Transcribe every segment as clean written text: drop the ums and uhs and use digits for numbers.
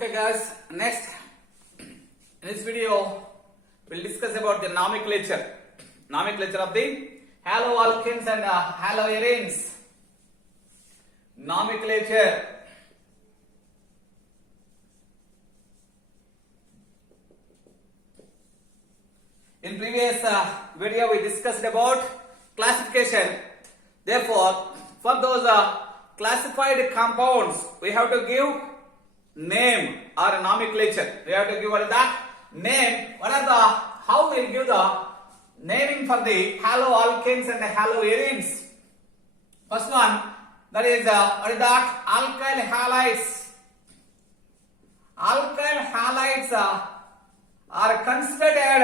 Okay guys, next in this video we'll discuss about the nomenclature of the haloalkanes and haloarenes. Nomenclature. In previous video we discussed about classification. Therefore, for those classified compounds we have to give name or nomenclature. We have to give what is that name. What are the how we will give the naming for the haloalkanes and the haloarenes? First one, that is what is that alkyl halides. Alkyl halides are considered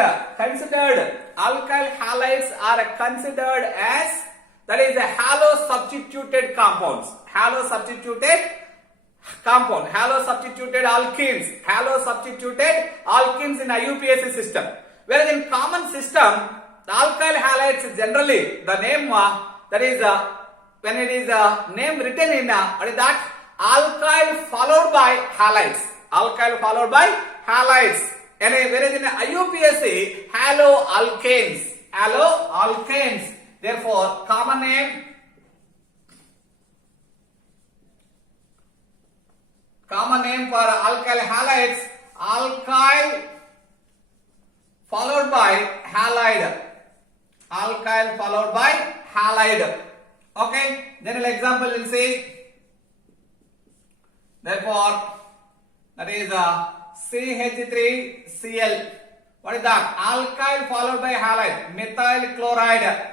alkyl halides are considered as that is a halo substituted compounds. Halo substituted alkenes in IUPAC system. Whereas in common system, the alkyl halides generally the name that is when it is name written in what is that alkyl followed by halides. Alkyl followed by halides. And whereas in IUPAC haloalkanes. Therefore, common name for alkyl halides, alkyl followed by halide. Alkyl followed by halide. Okay, then an example we'll see. Therefore, that is CH3Cl. What is that? Alkyl followed by halide. Methyl chloride.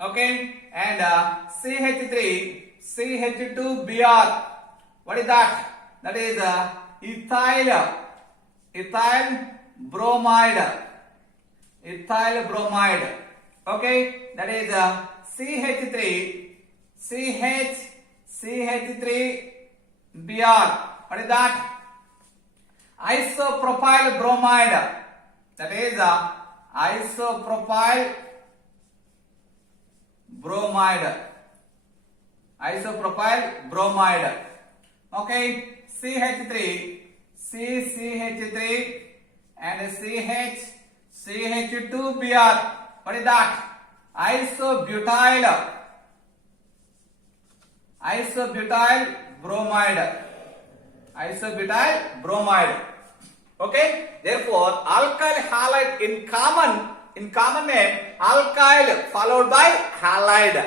Okay, and CH2Br. What is that? That is ethyl bromide. Okay, that is CH3Br. What is that? Isopropyl bromide. That is isopropyl bromide. Okay, CH3 and CH2Br. What is that? Isobutyl bromide. Okay, therefore alkyl halide in common name, alkyl followed by halide.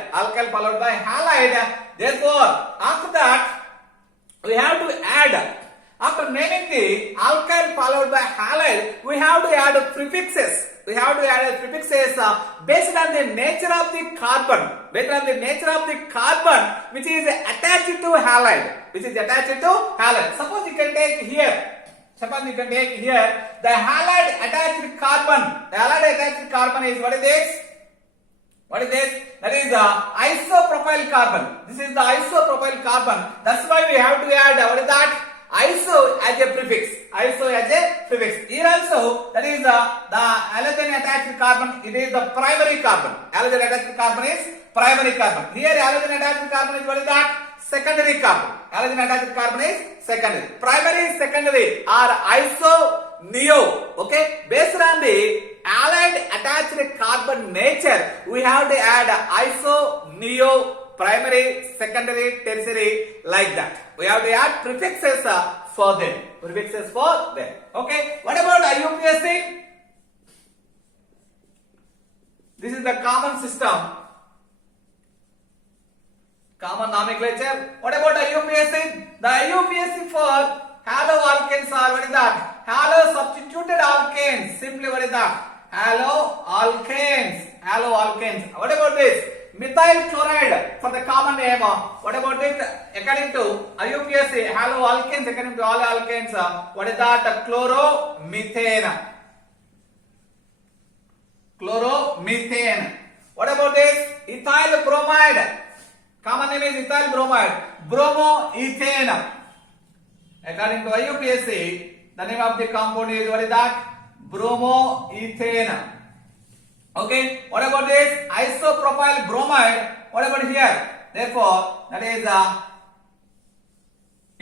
Therefore, after that we have to add, after naming the alkyl followed by halide, we have to add prefixes. Based on the nature of the carbon, which is attached to halide. Suppose you can take here. The halide attached carbon. Is what is this? That is isopropyl carbon. This is the isopropyl carbon. That's why we have to add what is that? Iso as a prefix. Here also, that is the halogen attached carbon. It is the primary carbon. Halogen attached carbon is primary carbon. Here halogen attached carbon is what is that? Secondary carbon. Halogen attached carbon is secondary. Primary, secondary are iso-neo. Okay, based on the allied attached carbon nature, we have to add iso-neo, primary, secondary, tertiary, like that. We have to add prefixes for them. Okay, what about IUPAC? This is the common system. Common nomenclature. What about IUPAC? The IUPAC for haloalkanes are what is that? Halo substituted alkanes. Simply what is that? Haloalkanes. What about this? Methyl chloride for the common name. What about it? According to IUPAC, haloalkanes, according to all alkanes, what is that? Chloromethane. What about this? Ethyl bromide. Common name is ethyl bromide. Bromoethane. According to IUPAC, the name of the compound is what is that? Bromoethane. Okay, what about this? Isopropyl bromide. What about here? Therefore, that is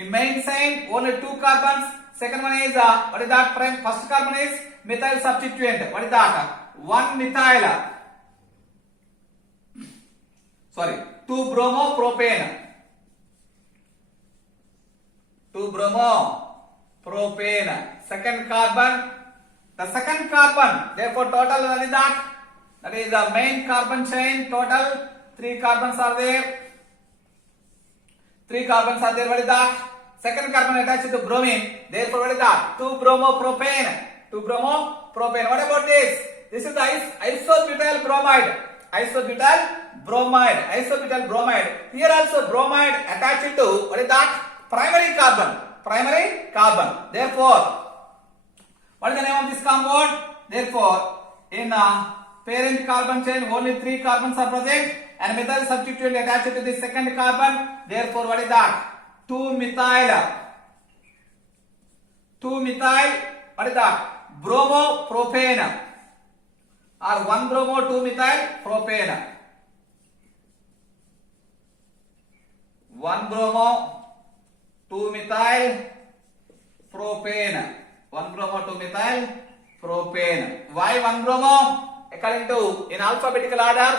In main chain only two carbons. Second one is what is that? First carbon is methyl substituent. What is that? 1 methyl. Sorry, 2 bromopropane. 2 bromopropane. Second carbon. The second carbon. Therefore, total what is that? That is the main carbon chain. Total 3 carbons are there. 3 carbons are there. What is that? Second carbon attached to bromine. Therefore, what is that? 2 bromopropane. 2 bromopropane. What about this? This is the isobutyl bromide. Isobutyl bromide. Isobutyl bromide. Here also bromide attached to what is that? Primary carbon. Primary carbon. Therefore, what is the name of this compound? Therefore, in parent carbon chain only 3 carbons are present and methyl substituent attached to the second carbon. Therefore, what is that? 2 methyl. 2 methyl. What is that? Bromopropane. Or 1 bromo 2 methyl propane. 1 bromo 2 methyl propane. 1 bromo 2 methyl propane. Why 1 bromo? According to in alphabetical order,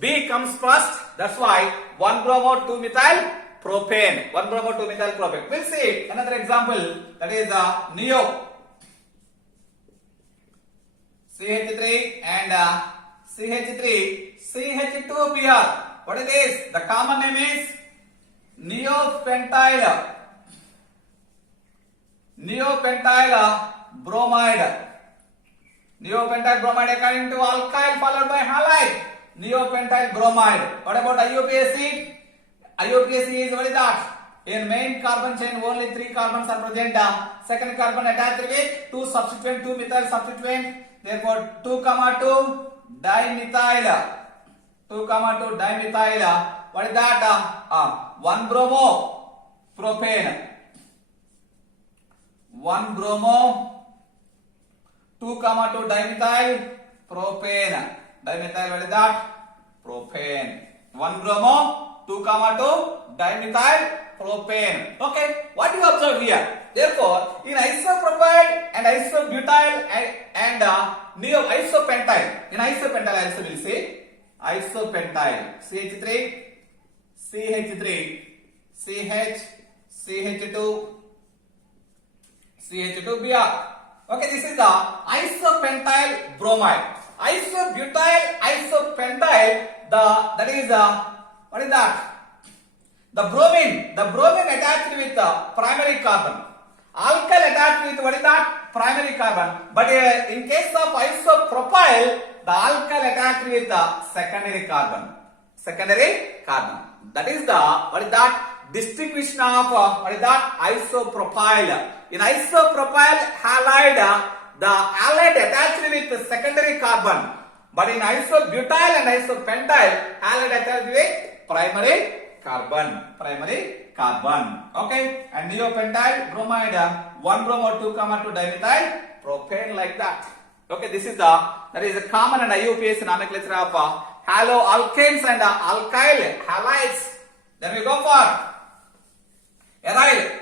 B comes first. That's why 1 bromo 2 methyl propane. 1 bromo 2 methyl propane. We'll see another example, that is neo. CH3 and CH3 CH2Br. What is this? The common name is neopentyl. Neopentyl bromide. Neopentyl bromide according to alkyl followed by halide. Neopentyl bromide. What about IUPAC? IUPAC is what is that? In main carbon chain only 3 carbons are present. Second carbon attached with 2 substituent, 2 methyl substituent. Therefore 2,2 dimethyl. 2,2 dimethyl. What is that? 1 bromo propane. 1 bromo 2,2 dimethyl propane. Dimethyl, what is that? Propane. 1 bromo 2,2 dimethyl propane. Okay, what do you observe here? Therefore, in isopropyl and isobutyl and isopentyl. In isopentyl also we will say isopentyl. CH3, CH3, CH, CH2, CH2Br. Okay, this is the isopentyl bromide. Isobutyl, isopentyl, that is what is that? The bromine attached with the primary carbon. Alkyl attached with what is that? Primary carbon. But in case of isopropyl, the alkyl attached with the secondary carbon. Secondary carbon. That is the what is that? Distinguishing of what is that? Isopropyl. In isopropyl halide, the halide attached with the secondary carbon. But in isobutyl and isopentyl, halide attached with primary carbon. Primary carbon. Okay. And neopentyl bromide, 1 bromo 2,2 dimethyl propane, like that. Okay. This is that is a common and IUPAC nomenclature of haloalkanes and alkyl halides. Then we go for aryl.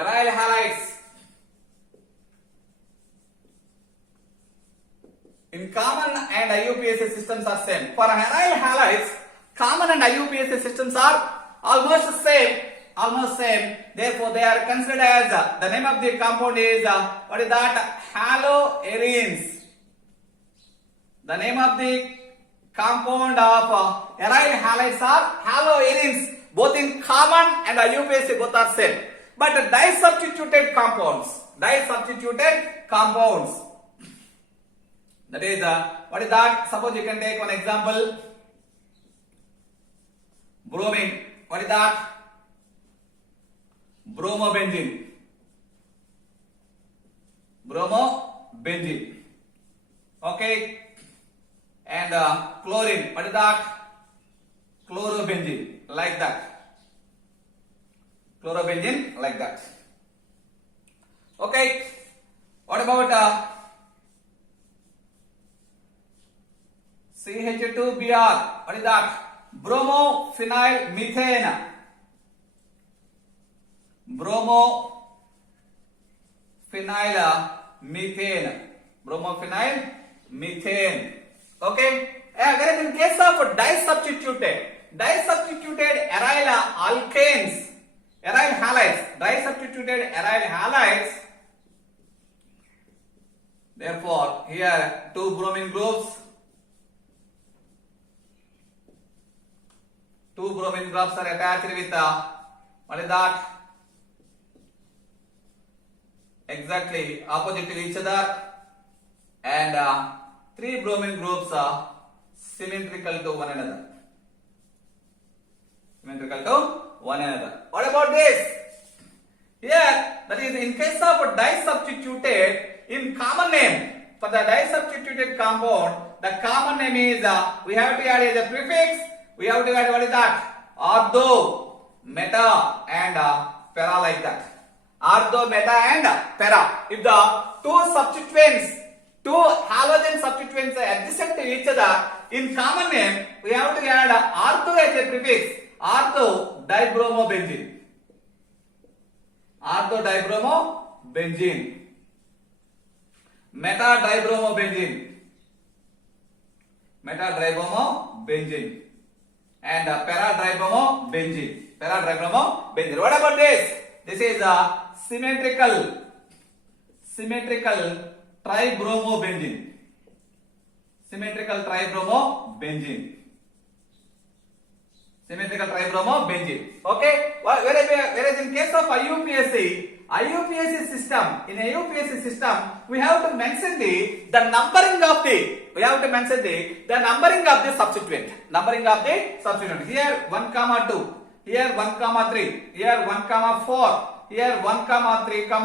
Aryl halides. In common and IUPAC systems are same. For aryl halides, common and IUPAC systems are almost same. Almost same. Therefore, they are considered as the name of the compound is what is that? Haloarenes. The name of the compound of aryl halides are haloarenes. Both in common and IUPAC both are same. But disubstituted compounds. Disubstituted compounds. That is what is that? Suppose you can take one example. Bromine. What is that? Bromobenzene. Bromobenzene. Okay. And chlorine. What is that? chlorobenzene, like that. Chlorobenzene, like that. Okay. What about CH2Br? What is that? Bromophenyl methane. Bromophenyl methane. Bromophenyl methane. Okay. Whereas in case of disubstituted aryl alkanes, aryl halides, disubstituted aryl halides. Therefore, here two bromine groups. Two bromine groups are attached with what is that? Exactly opposite to each other, and three bromine groups are symmetrical to one another. Symmetrical to one another. What about this? Here, that is in case of disubstituted, in common name for the disubstituted compound, the common name is we have to add as a prefix. We have to add what is that? Ortho, meta, and para, like that. Ortho, meta, and para. If the two halogen substituents are adjacent to each other, in common name we have to add ortho as a prefix. Ortho dibromobenzene. Ortho dibromobenzene. Meta dibromobenzene. Meta dibromobenzene. And para dibromobenzene. Para dibromobenzene. What about this? This is a symmetrical tribromobenzene. Symmetrical tribromobenzene. Symmetrical tribromobenzene. Okay. Whereas in case of IUPAC system, in IUPAC system, we have to mention the numbering of the substituent. Numbering of the substituent. Here 1, 2. Here 1, 3. Here 1, 4. Here 1, 3, 5.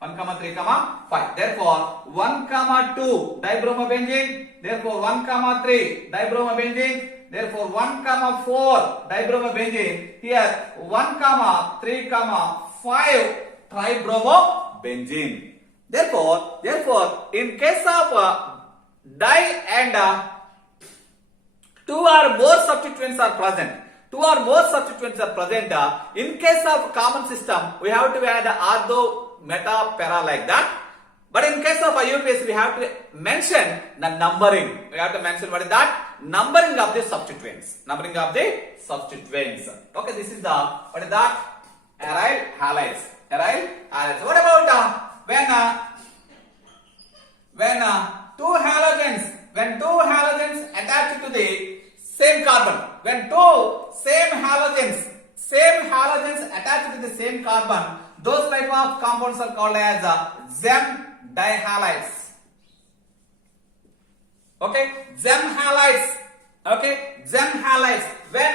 1, 3, 5. Therefore 1, 2 dibromobenzene. Therefore 1, 3 dibromobenzene. Therefore 1, 4 dibromobenzene. Here 1, 3, 5 tribromobenzene. Therefore in case of di and two or more substituents are present. In case of common system, we have to add ortho, meta, para, like that. But in case of IUPAC, we have to mention the numbering. We have to mention what is that? Numbering of the substituents. Okay, this is the what is that? Aryl halides. What about when two halogens attach to the same carbon? When two same halogens attach to the same carbon, those type of compounds are called as Zem dihalides. Okay, Zem halides. When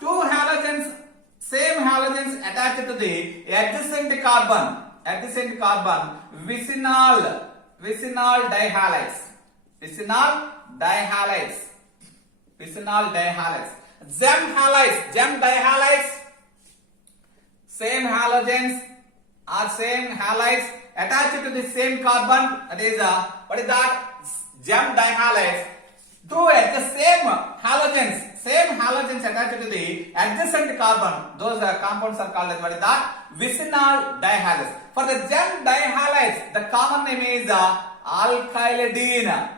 two same halogens attached to the adjacent carbon, vicinal dihalides. Zem dihalides. Same halogens or same halides attached to the same carbon. That is what is that? Zem dihalides. Two at the same halogens attached to the adjacent carbon. Those compounds are called as what is that? Vicinal dihalides. For the Zem dihalides, the common name is alkyladene.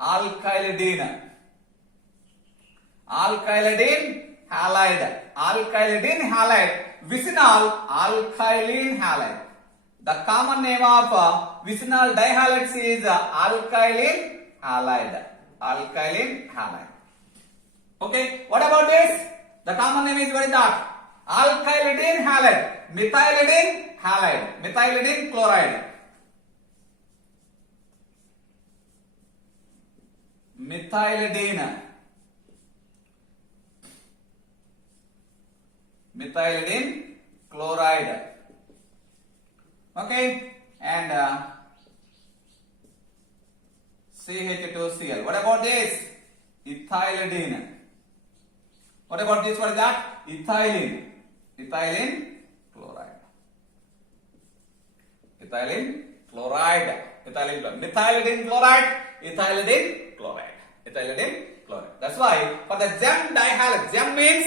Alkyladene halide. Vicinal alkylene halide. The common name of vicinal dihalides is alkylene halide. Okay, what about this? The common name is what is that? Alkyladene halide. Methylidene chloride. Methylidene chloride. Okay, and CH2Cl. What about this? ethylidene. What about this? What is that? Ethylene. Ethylene chloride. Ethylene chloride. Ethylene chloride. Methylidene chloride. Ethylidene chloride. Ethylidene chloride. That's why for the gem dihalide, gem means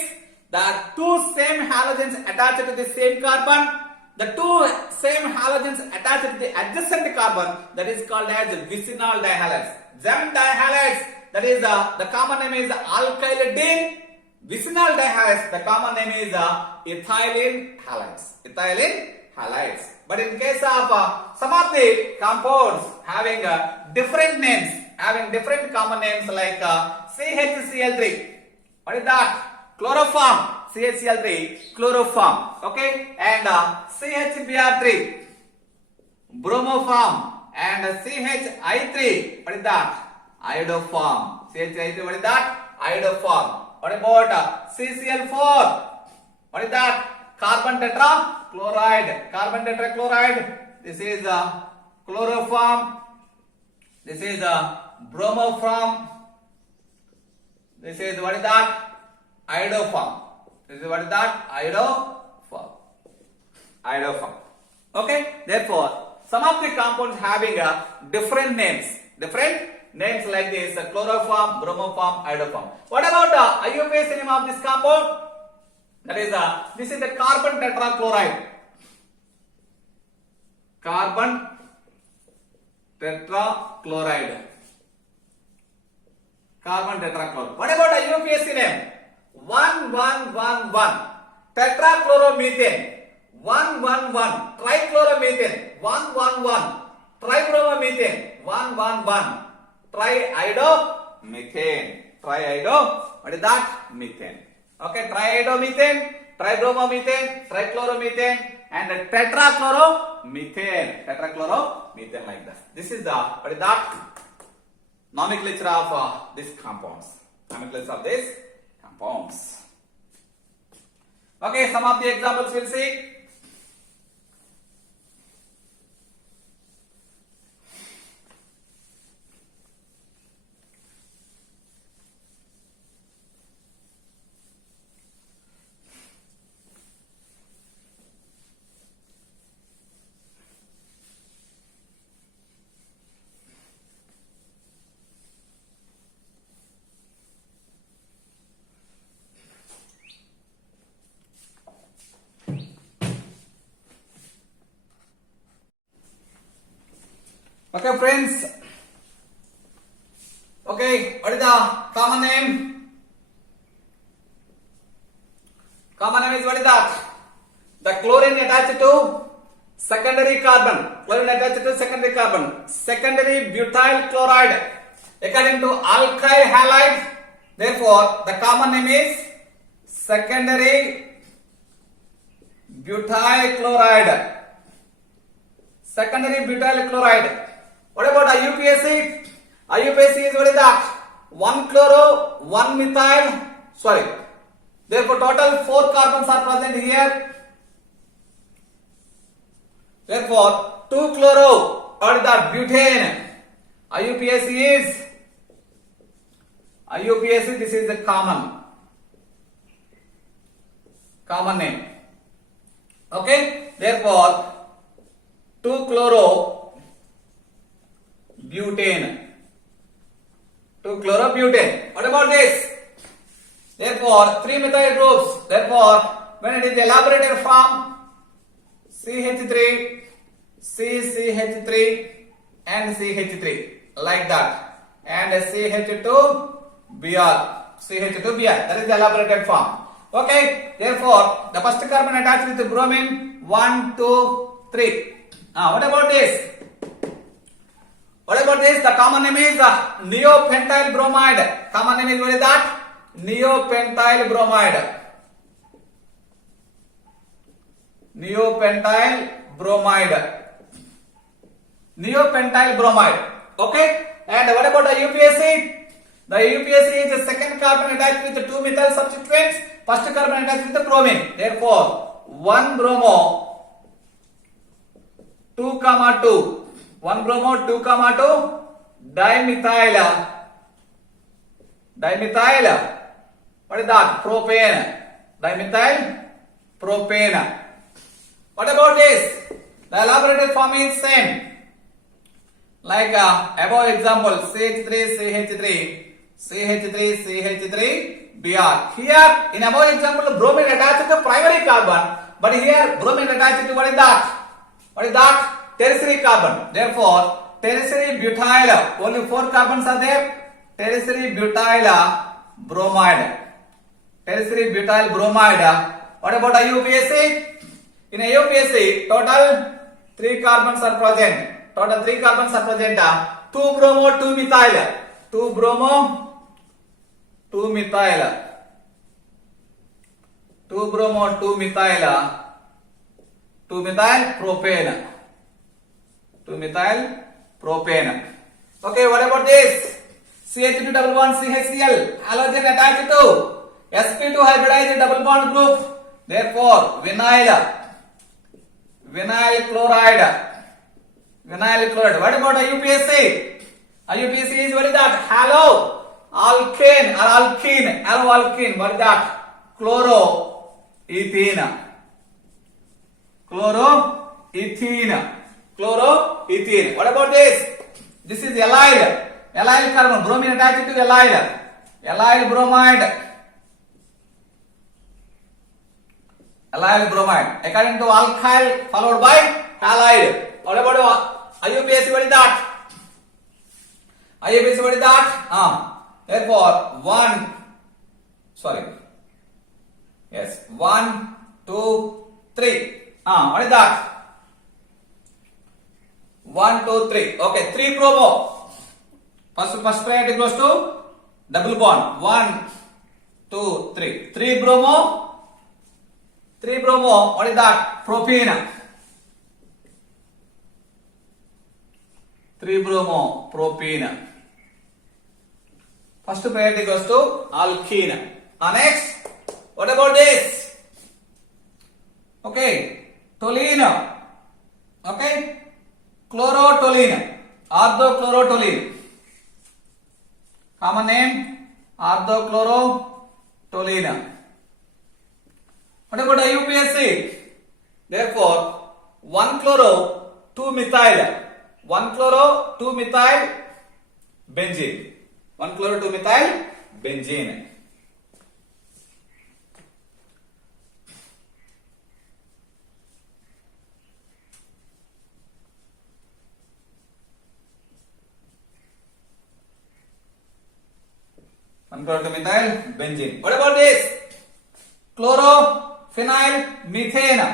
the two same halogens attached to the same carbon. The two same halogens attached to the adjacent carbon, that is called as vicinal dihalides. Gem dihalides, that is the common name is alkylidene. Vicinal dihalides, the common name is ethylene halides. Ethylene halides. But in case of some of the compounds having different names, having different common names like CHCl3. What is that? Chloroform. CHCl3, chloroform. Okay, and CHBr3, bromoform, and CHI3. What is that? Iodoform. CHI3. What is that? Iodoform. What about CCl4? What is that? Carbon tetrachloride. Carbon tetrachloride. This is chloroform. This is bromoform. This is what is that? Iodoform. This is what is that? Iodoform. Iodoform. Okay. Therefore, some of the compounds having different names. Different names like this: chloroform, bromoform, iodoform. What about the IUPAC name of this compound? That is this is the carbon tetrachloride. Carbon tetrachloride. Carbon tetrachloride. What about IUPAC name? 1111 tetrachloromethane, 111 trichloromethane, 111 tribromomethane, 111 triiodomethane. What is that? Methane. Okay, triiodomethane, tribromomethane, trichloromethane, and tetrachloromethane. Tetrachloromethane like this. This is the what is that? Nomenclature of these compounds. Nomenclature of this compounds. Okay, some of the examples we'll see. Okay, friends. Okay, what is the common name? Common name is what is that? The chlorine attached to secondary carbon. Chlorine attached to secondary carbon. Secondary butyl chloride. According to alkyl halide, therefore the common name is secondary butyl chloride. Secondary butyl chloride. What about IUPAC? IUPAC is what is that? 1 chloro, 1 methyl. Sorry. Therefore, total 4 carbons are present here. Therefore, 2 chloro. What is that? Butane. IUPAC is. IUPAC. This is the common name. Okay. Therefore, 2 chloro butane. 2 chlorobutane. What about this? Therefore, 3 methyl groups. Therefore, when it is elaborated from CH3, CCH3 and CH3 like that, and CH2Br. CH2Br. That is the elaborated form. Okay. Therefore, the first carbon attached with bromine 1, 2, 3. What about this? What about this? The common name is neopentyl bromide. Common name is what is that? Neopentyl bromide. Neopentyl bromide. Neopentyl bromide. Okay? And what about the IUPAC? The IUPAC is the second carbon attached with the 2 methyl substituents. First carbon attached with the bromine. Therefore, 1 bromo 2, 2. 1 bromo 2, 2 dimethyl dimethyl. What is that? Propane. Dimethyl propane. What about this? The elaborated form is same. Like above example, CH3, CH3, CH3, CH3, Br. Here in above example, bromine attached to primary carbon, but here bromine attached to what is that? What is that? Tertiary carbon. Therefore, tertiary butyl, only 4 carbons are there. Tertiary butyl bromide. Tertiary butyl bromide. What about IUPAC? In IUPAC, total 3 carbons are present. Total 3 carbons are present. 2 bromo, 2 methyl. 2 bromo, 2 methyl. 2 bromo, 2 methyl. 2 methyl propane. 2 methyl propane. Okay, what about this? CH2 double bond CHCl. Halogen attached to sp2 hybridized double bond group. Therefore, vinyl chloride. Vinyl chloride. What about IUPAC? IUPAC is what is that? Halo alkane or alkene. Halo alkene. What is that? Chloroethene. Chloroethene. Chloroethene. What about this? This is allyl. Allyl carbon. Bromine attached to allyl. Allyl bromide. Allyl bromide. According to alkyl followed by halide. What about IUPAC? What is that? IUPAC, what is that? Therefore, 1, 2, 3. What is that? 1, 2, 3. Okay, 3 bromo. First priority goes to double bond. 1, 2, 3. 3 bromo. 3 bromo. What is that? Propene. 3 bromo propene. First priority goes to alkene. Next, what about this? Okay, toluene. Okay, chlorotoluene, orthochlorotoluene. Common name, orthochlorotoluene. What about IUPAC? Therefore, 1 chloro, 2 methyl. 1 chloro, 2 methyl benzene. 1 chloro, 2 methyl benzene. Methyl benzene. What about this? Chlorophenyl methane.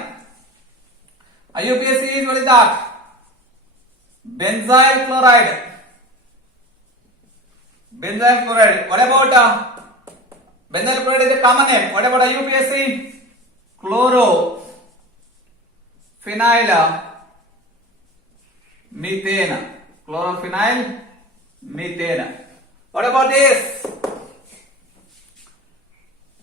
IUPAC is what is that? Benzyl chloride. Benzyl chloride. What about benzyl chloride is a common name. What about IUPAC? Chlorophenyl methane. Chlorophenyl methane. What about this?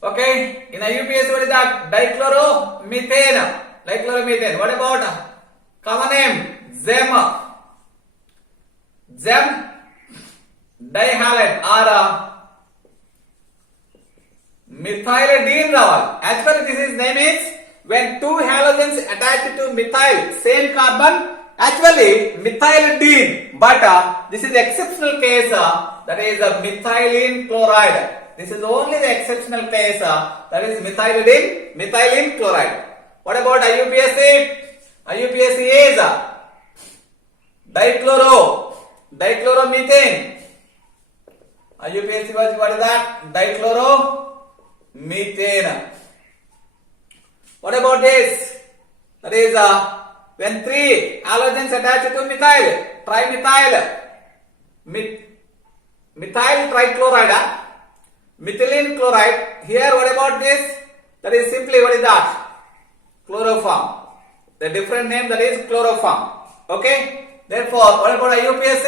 Okay, in IUPAC what is that? Dichloromethane. Dichloromethane. What about common name? Zem. Zem dihalide or methylidene rawal. Actually, this name is when 2 halogens attached to methyl, same carbon. Actually, methylidene. But this is exceptional case. That is methylene chloride. This is only the exceptional case. That is methylene chloride. What about IUPAC? IUPAC is dichloromethane. IUPAC was what is that? Dichloromethane. What about this? That is when 3 halogens attached to methyl, trimethyl, methyl trichloride, methylene chloride. Here, what about this? That is simply what is that? Chloroform. The different name, that is chloroform. Okay. Therefore, what about IUPAC?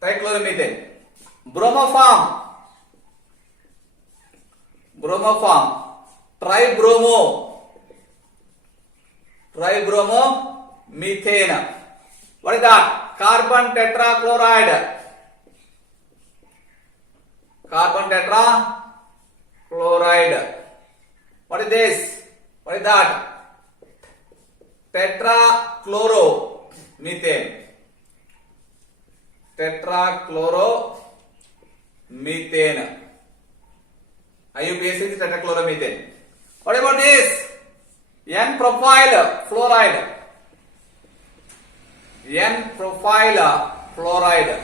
Trichloromethane. Bromoform. Tribromomethane. What is that? Carbon tetrachloride. Carbon tetrachloride. What is this? What is that? Tetrachloromethane. Tetrachloromethane. IUPAC is tetrachloromethane. What about this? N-propyl fluoride. N-propyl fluoride.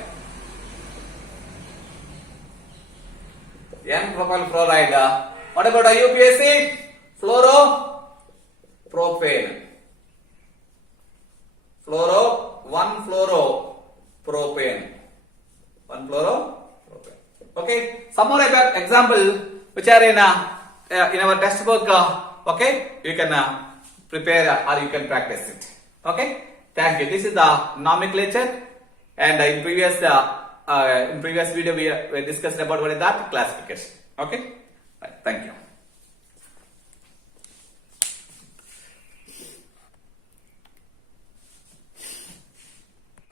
N-propyl fluoride. What about IUPAC? Fluoropropane. 1-fluoropropane. 1-fluoropropane. Okay. Some more example which are in our textbook. Okay. You can prepare or you can practice it. Okay. Thank you. This is the nomenclature, and in previous video we discussed about what is that classification. Okay. Right. Thank you.